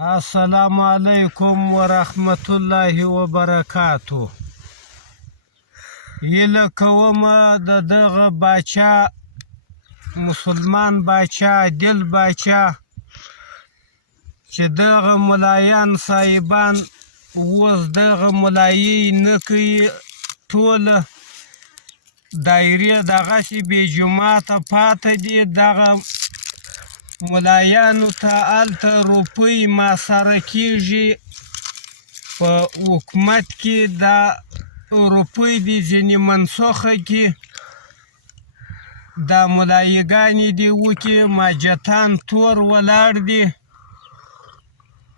السلام علیکم ورحمت الله وبرکاتو. هیله کوم د دغه باچا مسلمان باچا عادل باچا چې دغه ملایان صاحبان اوس دغه ملایي نه کوي، ټوله دایرې دغسې بې جوماته پاته دي. دغه ملایانو ته هلته روپۍ ماسره کېږي، په حکومت کې دا روپۍ دي ځینې منسوخه کړي، دا ملایګانې دي وکړي، ماجتان تور ولاړ دي.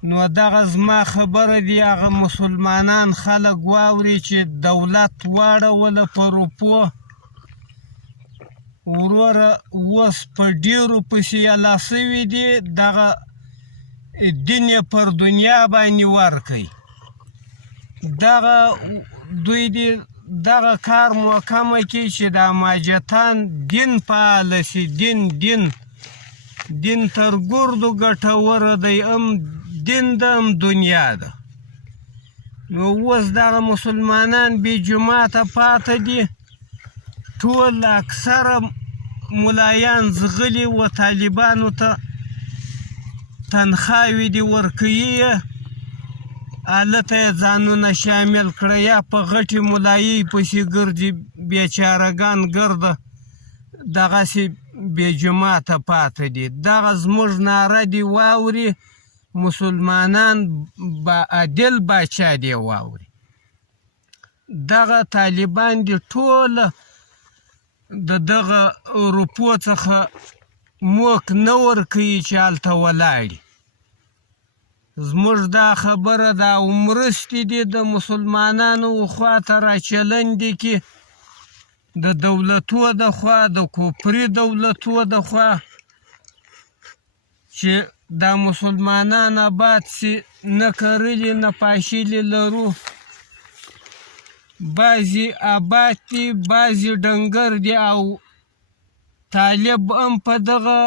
نو دغه زما خبره دي، هغه مسلمانان خلک واوري چې دولت واړوله په روپو. وروره اوس په ډېرو پسې اله سوي دي، دغه دین یې پر دنیا باندې ورکوي. دغه دوی دې دغه کار محکمه کړي چې دا ماجتان دین فعاله سي. دین تر ګردو ګټوره دی، هم دین ده هم دنیا ده. نو اوس دغه مسلمانان بې جوماته پاته دي، ټول اکثره ملایان ځغلي و طالبانو ته تنخواوې دې ورکوي، هلته یې ځانونه شامل کړه، یا په غټې ملایۍ پسې ګرځي، بیچارهګان ګرده دغسې بې جوماته پاته دي. دغه زموږ ناره دې واوري، مسلمانان عادل باچا دې واوري. دغه طالبان دې ټوله د دغه روپو څخه موک نه ورکوي چې هلته ولاړي. زموږ دا خبره ده، او مرستې دې د مسلمانانو خواته راچلندې کړي، د دولتو د خوا، د کفري دولتو د خوا، چې دا مسلمانان آباد سي. نه کرلي نه پاشلي لرو، بعضې آباد دي، بعضې ډنګر دي، او طالب هم په دغه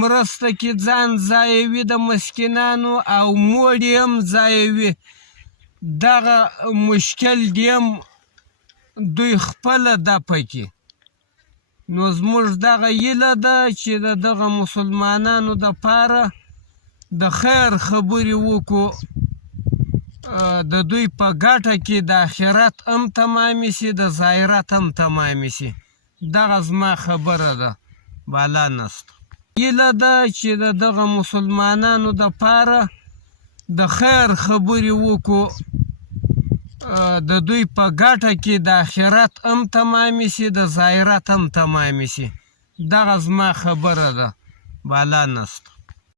مرسته کې ځان ځایوي د مسکینانو، او موړي هم ځایوي. دغه مشکل دې هم دوی خپله دفع کړي. نو زموږ دغه هیله ده چې د دغه مسلمانانو دپاره د خیر خبرې وکړو، د دوی په ګټه کې د آخرت هم تمامې سي، د ظاهرت هم تمامې سي. دغه زما خبره ده، بالا نسته. هیله ده چې د دغه مسلمانانو دپاره د خیر خبرې وکړو، د دوی په ګټه کې د آخرت هم تمامې سي، د ظاهرت هم تمامې سي. دغه زما خبره ده، بالا نسته.